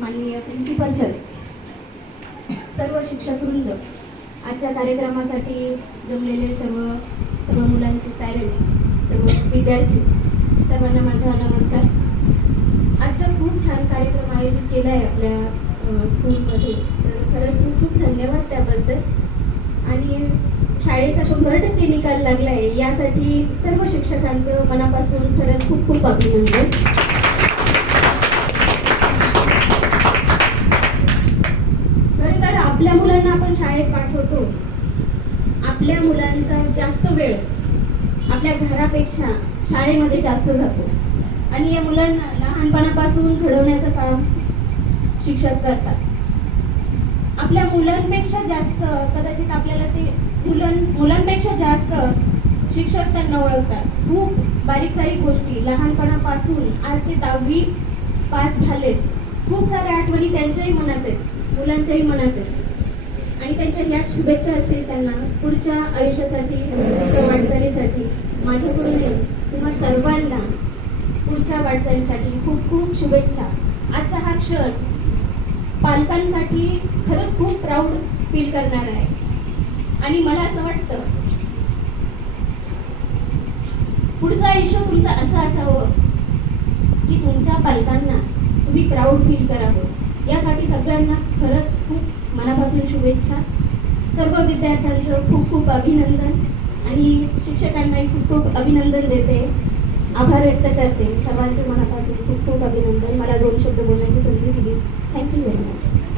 माननीय principal sir, सर्व शिक्षकवृंद, आजच्या कार्यक्रमासाठी जमलेले सर्व मुलांचे पॅरेंट्स, सर्व विद्यार्थी, सर्वांना माझा नमस्कार. आजचा खूप छान कार्यक्रम आयोजित केला आहे आपल्या स्कूलमध्ये, तर खरंच खूप खूप धन्यवाद त्याबद्दल. आणि शाळेचा 100% निकाल लागला आहे यासाठी सर्व शिक्षकांचं मनापासून खरंच खूप खूप अभिनंदन. खरं तर आपल्या मुलांना आपण शाळेत पाठवतो, आपल्या मुलांचा जास्त वेळ आपल्या घरापेक्षा शाळेमध्ये जास्त जातो आणि या मुलांना लहानपणापासून घडवण्याचं काम शिक्षक करतात. आपल्या मुलांपेक्षा जास्त कदाचित आपल्याला ते मुलांपेक्षा जास्त शिक्षक त्यांना ओळखतात. खूप बारीक सारीक गोष्टी लहानपणापासून आज ते 10वी पास झालेत, खूप साऱ्या आठवणी त्यांच्याही मनात आहेत, मुलांच्याही मनात आहेत. आणि त्यांच्या ह्या शुभेच्छा असतील त्यांना पुढच्या आयुष्यासाठी, पुढच्या वाटचालीसाठी. माझ्याकडूनही तुम्हा सर्वांना पुढच्या वाटचालीसाठी खूप खूप शुभेच्छा. आजचा हा क्षण पालकांसाठी खरंच खूप प्राऊड फील करणार आहे. आणि मला असं वाटतं पुढचं आयुष्य तुमचं असं असावं की तुमच्या पालकांना तुम्ही प्राऊड फील करावं. यासाठी सगळ्यांना खरंच खूप मनापासून शुभेच्छा. सर्व विद्यार्थ्यांचं खूप खूप अभिनंदन आणि शिक्षकांनाही खूप खूप अभिनंदन देते, आभार व्यक्त करते. सर्वांचे मनापासून खूप खूप अभिनंदन. मला 2 शब्द बोलण्याची संधी दिली. Thank you very much.